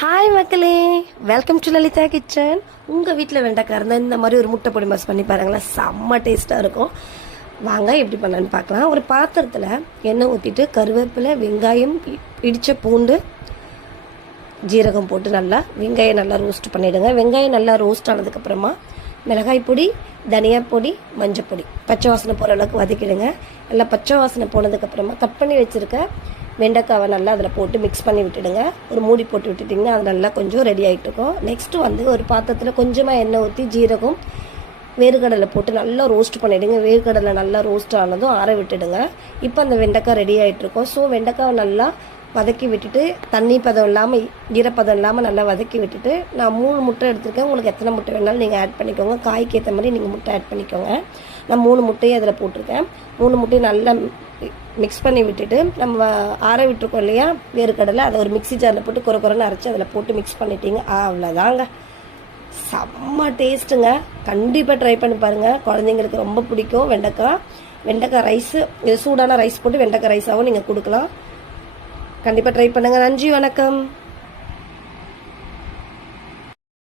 Hi மக்களே. Welcome to Lalitha kitchen உங்கள் வீட்டில் வெண்டைக்காய் இருந்தால் இந்த மாதிரி ஒரு முட்டை பொடி மாஸ் பண்ணி பாருங்களேன். செம்ம டேஸ்ட்டாக இருக்கும். வாங்க எப்படி பண்ணலான்னு பார்க்கலாம். ஒரு பாத்திரத்தில் எண்ணெய் ஊற்றிட்டு கருவேப்பிலை வெங்காயம் இடித்த பூண்டு ஜீரகம் போட்டு நல்லா வெங்காயம் நல்லா ரோஸ்ட் பண்ணிவிடுங்க வெங்காயம் நல்லா ரோஸ்ட் ஆனதுக்கப்புறமா மிளகாய் பொடி தனியா பொடி மஞ்சள் பொடி. பச்சை வாசனை போகிற அளவுக்கு வதக்கிடுங்க. நல்லா பச்சை வாசனை போனதுக்கப்புறமா கட் பண்ணி வச்சுருக்க வெண்டைக்காவை நல்லா அதில் போட்டு மிக்ஸ் பண்ணி விட்டுடுங்க. ஒரு மூடி போட்டு விட்டுட்டிங்கன்னா அது நல்லா கொஞ்சம் ரெடி ஆகிட்டு இருக்கும் நெக்ஸ்ட்டு வந்து ஒரு பாத்திரத்தில் கொஞ்சமாக எண்ணெய் ஊற்றி ஜீரகம் வேர்க்கடலை போட்டு நல்லா ரோஸ்ட் பண்ணிவிடுங்க வேர்க்கடலை நல்லா ரோஸ்ட் ஆனதும் ஆற விட்டுடுங்க. இப்போ அந்த வெண்டைக்காய் ரெடி ஆகிட்டுருக்கும் ஸோ வெண்டைக்காவை நல்லா வதக்கி விட்டுட்டு தண்ணி பதம் இல்லாமல் ஈரப்பதம் இல்லாமல் நல்லா வதக்கி விட்டுட்டு நான் மூணு முட்டை எடுத்திருக்கேன். உங்களுக்கு எத்தனை முட்டை வேணாலும் நீங்கள் ஆட் பண்ணிக்கோங்க. காய்க்கு ஏற்ற மாதிரி நீங்கள் முட்டை ஆட் பண்ணிக்கோங்க. நான் மூணு முட்டையும் அதில் போட்டிருக்கேன். மூணு முட்டையும் நல்லா மிக்ஸ் பண்ணி விட்டுட்டு நம்ம ஆற விட்டுருக்கோம் இல்லையா? வேர்க்கடலை அதை ஒரு மிக்சி ஜாரில் போட்டு குறை குறைன்னு அரைச்சி அதில் போட்டு மிக்ஸ் பண்ணிட்டீங்க. அவ்வளோதாங்க செம்ம டேஸ்ட்டுங்க கண்டிப்பாக ட்ரை பண்ணி பாருங்கள் குழந்தைங்களுக்கு ரொம்ப பிடிக்கும். வெண்டைக்காய். வெண்டைக்காய் ரைஸு இது சூடான ரைஸ் போட்டு வெண்டைக்காய் ரைஸாகவும் நீங்கள் கொடுக்கலாம். கண்டிப்பாக ட்ரை பண்ணுங்கள் நன்றி வணக்கம்.